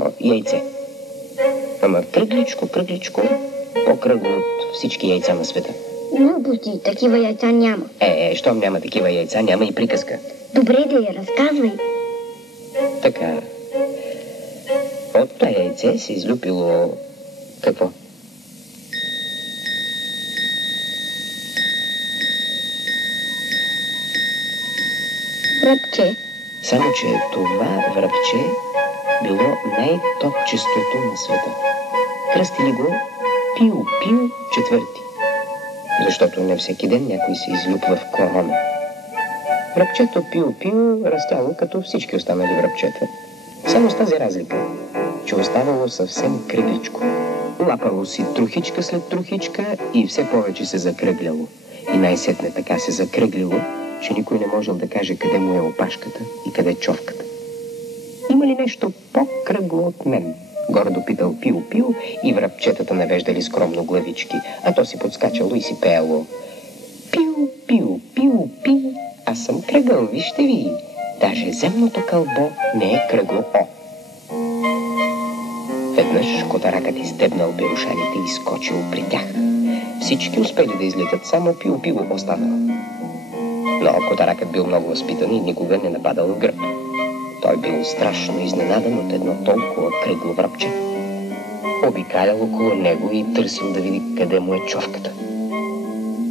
едно яйце. Ама кръгличко, по-кръгло от всички яйца на света. Глупости, такива яйца няма. Щом няма такива яйца, няма и приказка. Добре да я разказвай. Така. От това яйце се излюпило... Какво? Връбче. Само, че това връбче било най-топчестото на света. Кръстили го Пиу-Пиу четвърти. Защото не всеки ден някой се излюпва в корона. Връбчето Пиу-Пиу растяло като всички останали връбчета. Само с тази разлика, че оставало съвсем кръгличко. Лапало си трухичка след трухичка и все повече се закръгляло. И най-сетне така се закръглило, че никой не можел да каже къде му е опашката и къде човката. Има ли нещо по-кръгло от мен? Гордо питал Пиу-Пиу и връбчетата навеждали скромно главички, а то си подскачало и си пеело. Пиу-Пиу, Пиу-Пи, аз съм кръгъл, вижте ви. Даже земното кълбо не е кръгло О. Веднъж котаракът изтебнал берушаните и скочил при тях. Всички успели да излетят, само Пиу-Пиу останал. Но котаракът бил много възпитан и никога не нападал в гръб. Той бил страшно изненадан от едно толкова кръгло връбче. Обикалял около него и търсил да види къде му е човката.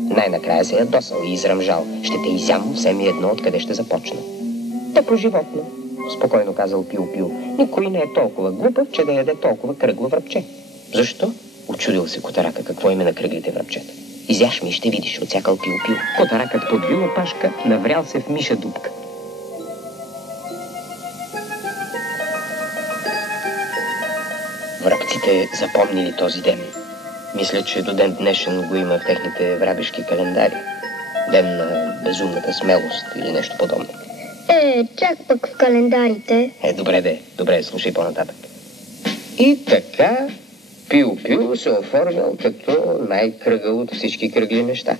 Най-накрая се ядосал и изръмжал. Ще те изям, все ми едно откъде ще започна. Тъпо животно, спокойно казал Пиу-Пиу. Никой не е толкова глупав, че да яде толкова кръгло връбче. Защо? Учудил се котарака, какво име на кръглите връбчета. Изяш ми, ще видиш, отсякал Пиу-Пиу. Котаракът подвил опашка, наврял се в миша дупка. Врабците запомнили този ден. Мисля, че до ден днешен го има в техните врабешки календари. Ден на безумната смелост или нещо подобно. Чак пък в календарите. Добре, слушай по-нататък. И така Пиу-Пиу се оформил като най-кръгъл от всички кръгли неща.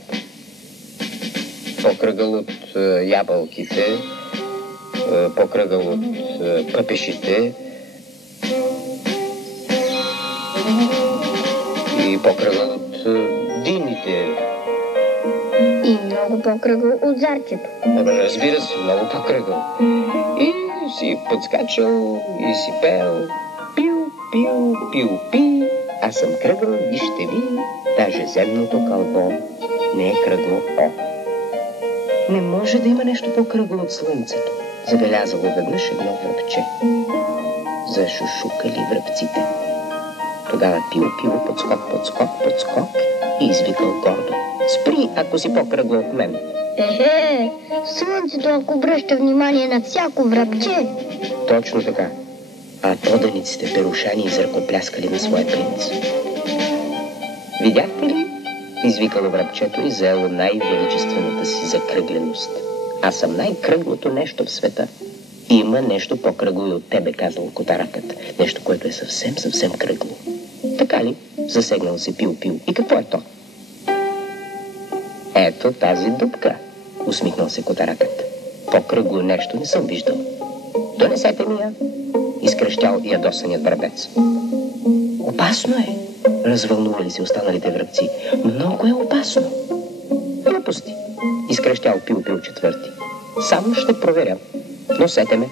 По-кръгъл от ябълките, по-кръгъл от пъпешите и по-кръгъл от дините. И много по-кръгъл от зарчето. Разбира се, много по-кръгъл. И си подскачал и си пел. Пиу-Пиу, Пиу-Пи, аз съм кръгъл, вижте ви, даже земното кълбо не е кръгло О. Не може да има нещо по-кръгло от слънцето, забелязало веднъж едно връбче. Зашушукали връбците. Тогава Пиу-Пиу подскок и извикал гордо. Спри, ако си по-кръгло от мен. Слънцето, ако обръща внимание на всяко връбче. Точно така. А поданиците перушани изръкопляскали на своя принц. Видяхте ли? Извикало връбчето и заело най-величествената си закръгленост. Аз съм най-кръглото нещо в света. Има нещо по-кръгло и от тебе, казал котаракът. Нещо, което е съвсем кръгло. Така ли? Засегнал се Пиу-Пиу. И какво е то? Ето тази дупка, усмихнал се котаракът. По-кръгло нещо не съм виждал. Донесете ми я, изкръщял ядосаният врабец. Опасно е, развълнували се останалите врабци. Много е опасно. Глупости, изкръщял Пиу-Пиу четвърти. Само ще проверя. Носете ме.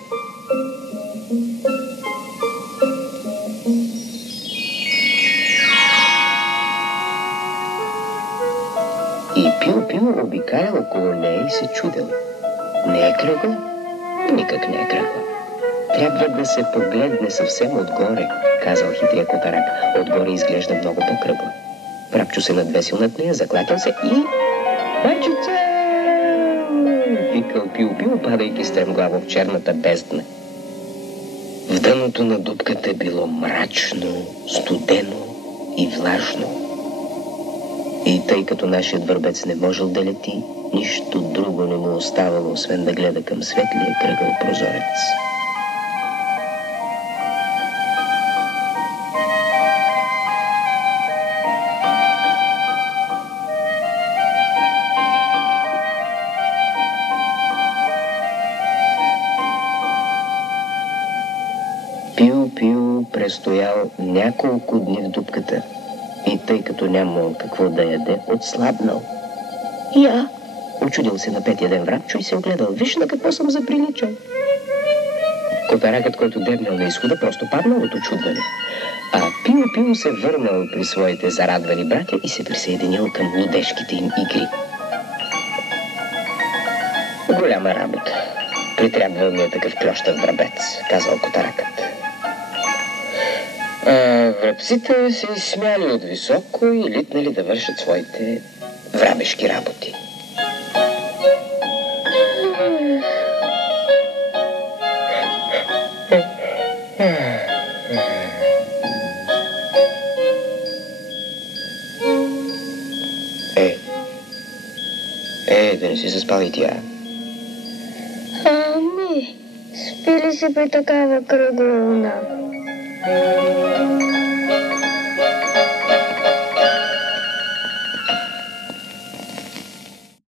И Пиу-Пиу обикалял около нея и се чудел. Не е кръгла? Никак не е кръгла. Трябва да се погледне съвсем отгоре, казал хитрия котарак. Отгоре изглежда много по-кръгла. Врабчо се надвесил над нея, заклатил се и... Майчице! Викал Пиу-Пиу, падайки стремглаво в черната бездна. В дъното на дупката било мрачно, студено и влажно. И тъй като нашият върбец не можел да лети, нищо друго не му оставало, освен да гледа към светлия кръгъл прозорец. е стоял няколко дни в дупката и тъй като нямал какво да яде, отслабнал. Очудил се на петия ден Врабчо и се огледал. Виж на какво съм заприличал. Котаракът, който дебнял на изхода, просто паднал от очудване. А Пио се върнал при своите зарадвани братя и се присъединил към лудежките им игри. Голяма работа. Притрябвал ми е такъв клющав врабец, казал Котаракът. Врабците се изсмяли от високо и литнали да вършат своите врабешки работи. Да не си заспал и тя? Ами, спи ли си при такава кръгла луна?